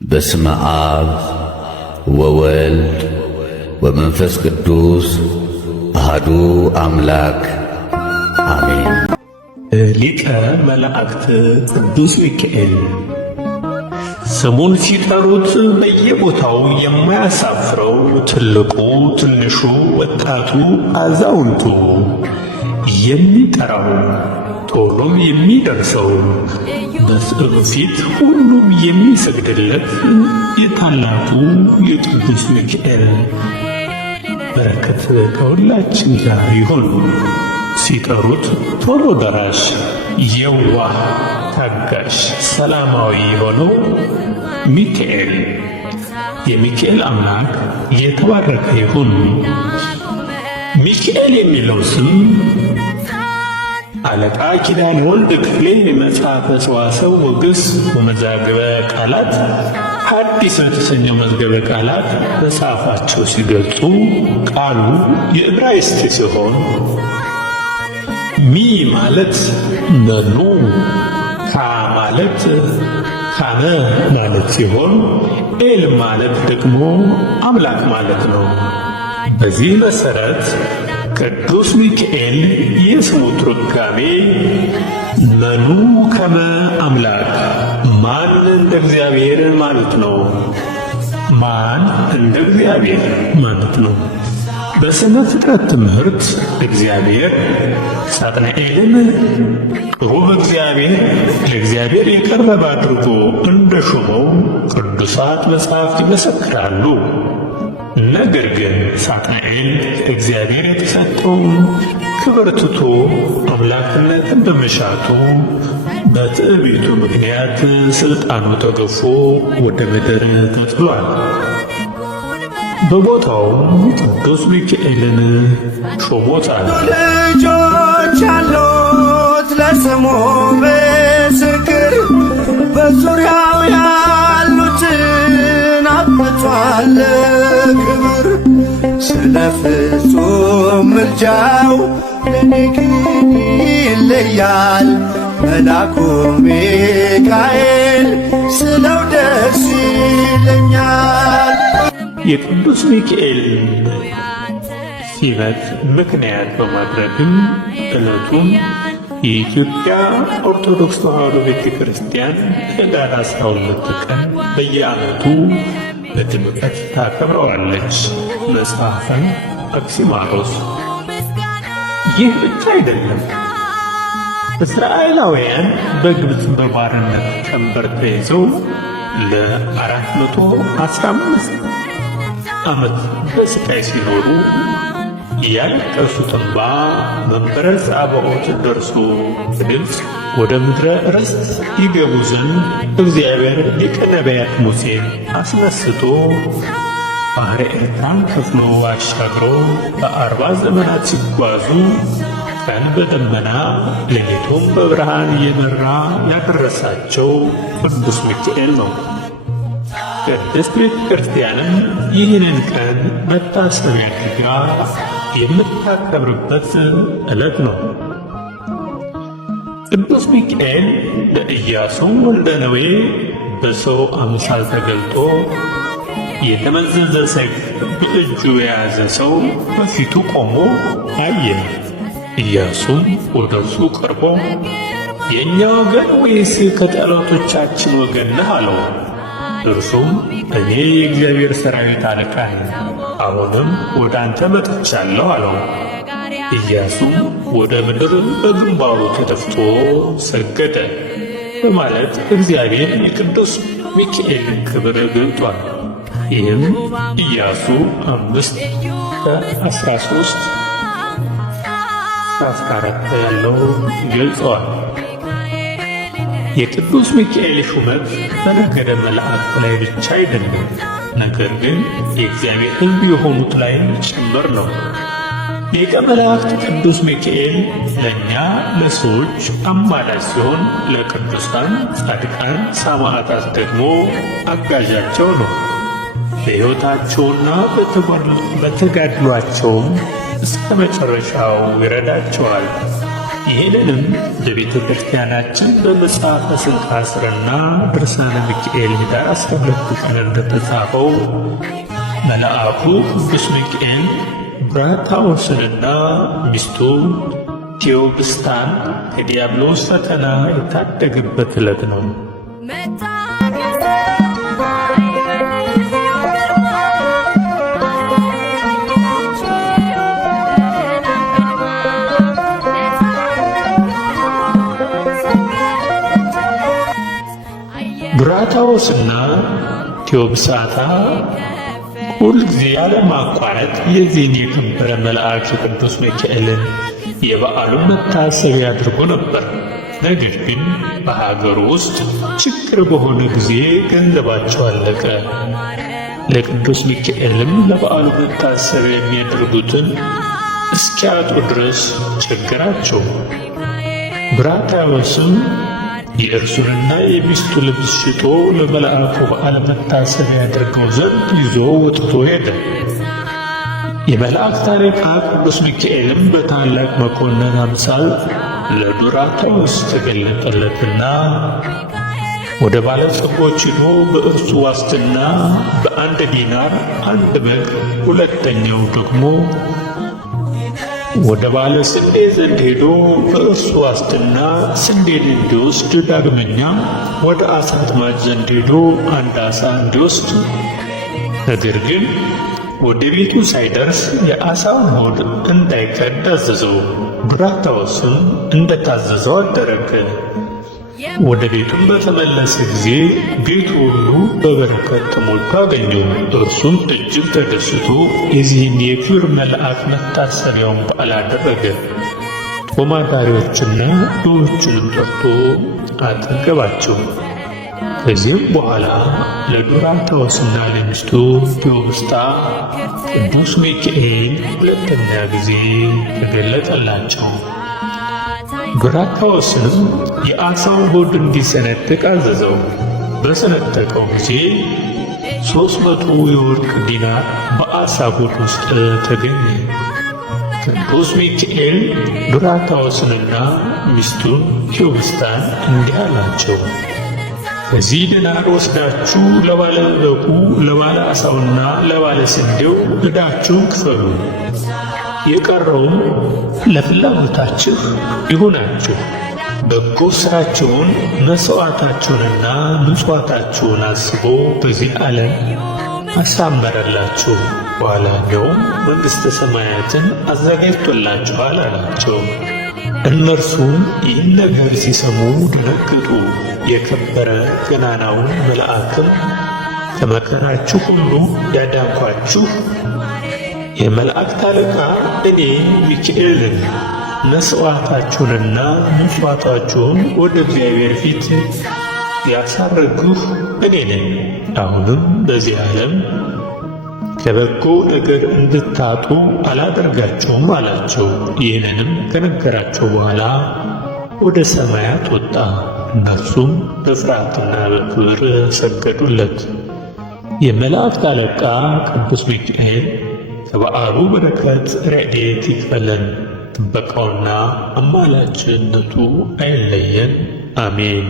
በስመ አብ ወወልድ ወመንፈስ ቅዱስ አሐዱ አምላክ አሜን። ሊቀ መላእክት ቅዱስ ሚካኤል ስሙን ሲጠሩት በየቦታው የማያሳፍረው ትልቁ፣ ትንሹ፣ ወጣቱ፣ አዛውንቱ የሚጠራው ቶሎም የሚደርሰው በስዕሉ ፊት ሁሉም የሚሰግድለት የታላቁ የቅዱስ ሚካኤል በረከት ከሁላችን ጋር ይሁን። ሲጠሩት ቶሎ ደራሽ፣ የዋህ፣ ታጋሽ፣ ሰላማዊ የሆነው ሚካኤል የሚካኤል አምላክ የተባረከ ይሁን። ሚካኤል የሚለው ስም አለቃ ኪዳነ ወልድ ክፍሌ መጽሐፈ ሰዋስው ወግስ ወመዛግበ ቃላት ሐዲስ በተሰኘው መዝገበ ቃላት በጻፋቸው ሲገልጹ ቃሉ የዕብራይስጥ ሲሆን ሚ ማለት መኑ፣ ካ ማለት ካነ ማለት ሲሆን ኤል ማለት ደግሞ አምላክ ማለት ነው። በዚህ መሠረት ቅዱስ ሚካኤል የስሙ ትርጓሜ መኑ ከመ አምላክ፣ ማን እንደ እግዚአብሔር ማለት ነው። ማን እንደ እግዚአብሔር ማለት ነው። በስነ ፍጥረት ትምህርት እግዚአብሔር ሳጥናኤልን ሩብ እግዚአብሔር ለእግዚአብሔር የቀረበ አድርጎ እንደ ሾመው ቅዱሳት መጻሕፍት ይመሰክራሉ። ነገር ግን ሳጥናኤል እግዚአብሔር የተሰጠውን ክብር ትቶ አምላክነትን በመሻቱ በትዕቢቱ ምክንያት ሥልጣኑ ተገፎ ወደ ምድር ተጥሏል። በቦታውም ቅዱስ ሚካኤልን ሾሞታል። ልጆች አሉት ለስሙ ምስክር፣ በዙሪያው ያሉትን አብቅቷል ክብር። ስለ ፍጹም ምልጃው ለኔ ግን ይለያል፣ መልአኩ ሚካኤል ስለው ደስ ይለኛል። የቅዱስ ሚካኤል ሲመት ምክንያት በማድረግም ዕለቱን የኢትዮጵያ ኦርቶዶክስ ተዋሕዶ ቤተ ክርስቲያን ኅዳር 12 ቀን በየዓመቱ በድምቀት ታከብረዋለች። መጽሐፈ አክሲማሮስ። ይህ ብቻ አይደለም። እስራኤላውያን በግብፅ በባርነት ቀንበር ተይዘው ለ415 ዓመት በስቃይ ሲኖሩ ያለቀሱት እንባ መንበረ ጸባዖት ደርሶ በግብፅ ወደ ምድረ ርስት ይገቡ ዘንድ እግዚአብሔር ሊቀ ነቢያት ሙሴን አስነስቶ ባሕረ ኤርትራን ከፍሎ አሻግሮ በ40 ዘመናት ሲጓዙ ቀን በደመና ሌሊቱም በብርሃን እየመራ ያደረሳቸው ቅዱስ ሚካኤል ነው። ቅድስት ቤተ ክርስቲያንም ይህንን ቀን መታሰቢያ አድርጋ የምታከብርበት ዕለት ነው። ቅዱስ ሚካኤል ለኢያሱ ወልደ ነዌ በሰው አምሳል ተገልጦ የተመዘዘ ሰይፍ በእጁ የያዘ ሰው በፊቱ ቆሞ አየ። ኢያሱም ወደ እርሱ ቀርቦ የእኛ ወገን ወይስ ከጠላቶቻችን ወገን ነህ አለው። እርሱም እኔ የእግዚአብሔር ሠራዊት አለቃ ነኝ፣ አሁንም ወደ አንተ መጥቻለሁ አለው። ኢያሱም ወደ ምድር በግንባሩ ተደፍቶ ሰገደ በማለት እግዚአብሔር የቅዱስ ሚካኤልን ክብር ገልጧል። ይህም ኢያሱ 5:13-14 ያለው ገልጸዋል። የቅዱስ ሚካኤል ሹመት በነገደ መላእክት ላይ ብቻ አይደለም፣ ነገር ግን የእግዚአብሔር ሕዝብ የሆኑት ላይ ጭምር ነው። ሊቀ መላእክት ቅዱስ ሚካኤል ለእኛ ለሰዎች አማላጅ ሲሆን፣ ለቅዱሳን ጻድቃን ሰማዕታት ደግሞ አጋዣቸው ነው። በሕይወታቸውና በተጋድሏቸውም እስከ መጨረሻው ይረዳቸዋል። ይህንንም በቤተ ክርስቲያናችን በመጽሐፈ ስንክሳርና ድርሳነ ሚካኤል ኅዳር 12 ቀን እንደተጻፈው መልአኩ ቅዱስ ሚካኤል ብራታዎስንና ሚስቱ ቴዎብስታን ከዲያብሎስ ፈተና የታደገበት ዕለት ነው። ብራታዎስና ቴዎብስታ ሁልጊዜ ያለማቋረጥ የዚህን የከበረ መልአክ ቅዱስ ሚካኤልን የበዓሉን መታሰቢያ አድርጎ ነበር። ነገር ግን በሀገሩ ውስጥ ችግር በሆነ ጊዜ ገንዘባቸው አለቀ። ለቅዱስ ሚካኤልም ለበዓሉ መታሰቢያ የሚያደርጉትን እስኪያጡ ድረስ ቸገራቸው። ብራታዎስም የእርሱንና የሚስቱ ልብስ ሽጦ ለመልአኩ በዓለ መታሰቢያ ያደርገው ዘንድ ይዞ ወጥቶ ሄደ። የመላእክት አለቃ ቅዱስ ሚካኤልም በታላቅ መኮንን አምሳል ለዱራታዎስ ተገለጠለትና ወደ ባለጸጎች ሄዶ በእርሱ ዋስትና በ1 ዲናር 1 በግ፣ ሁለተኛው ደግሞ ወደ ባለ ስንዴ ዘንድ ሄዶ በእርሱ ዋስትና ስንዴን እንዲወስድ፣ ዳግመኛም ወደ ዓሣ አጥማጅ ዘንድ ሄዶ 1 ዓሣ እንዲወስድ፣ ነገር ግን ወደ ቤቱ ሳይደርስ የዓሣውን ሆድ እንዳይቀድ አዘዘው። ዱራታዎስም እንደታዘዘው አደረገ። ወደ ቤቱም በተመለሰ ጊዜ ቤቱ ሁሉ በበረከት ተሞልቶ አገኘው። እርሱም እጅግ ተደስቶ የዚህን የክብር መልአክ መታሰቢያውን በዓል አደረገ። ጦማዳሪዎችና ድሆችንም ጠርቶ አጠገባቸው። ከዚህም በኋላ ለዱራታዎስና ለሚስቱ ቴዎብስታ ቅዱስ ሚካኤል ሁለተኛ ጊዜ ተገለጠላቸው። ዱራታዎስንም የዓሣውን ሆድ እንዲሰነጥቅ አዘዘው። በሰነጠቀው ጊዜ 300 የወርቅ ዲናር በዓሣ ሆድ ውስጥ ተገኘ። ቅዱስ ሚካኤል ዱራታዎስንና ሚስቱን ቴዎብስታን እንዲህ አላቸው፣ ከዚህ ዲናር ወስዳችሁ ለባለ በጉ፣ ለባለ ዓሣውና ለባለ ስንዴው ዕዳችሁን ክፈሉ። የቀረውም ለፍላጎታችሁ ይሁናችሁ። በጎ ሥራችሁን መሥዋዕታችሁንና ምጽዋታችሁን አስቦ በዚህ ዓለም አሳመረላችሁ፣ በኋላኛውም መንግሥተ ሰማያትን አዘጋጅቶላችኋል አላቸው። እነርሱም ይህን ነገር ሲሰሙ ደነገጡ። የከበረ ገናናውን መልአክም ከመከራችሁ ሁሉ ያዳንኳችሁ የመላእክት አለቃ እኔ ሚካኤልን መሥዋዕታችሁንና ምጽዋታችሁን ወደ እግዚአብሔር ፊት ያሳረግሁ እኔ ነኝ። አሁንም በዚህ ዓለም ከበጎ ነገር እንድታጡ አላደርጋችሁም አላቸው። ይህንንም ከነገራቸው በኋላ ወደ ሰማያት ወጣ። እነርሱም በፍርሃትና በክብር ሰገዱለት። የመላእክት አለቃ ቅዱስ ሚካኤል ከበዓሉ በረከት ረድኤት ይክፈለን። ጥበቃውና አማላጅነቱ አይለየን። አሜን።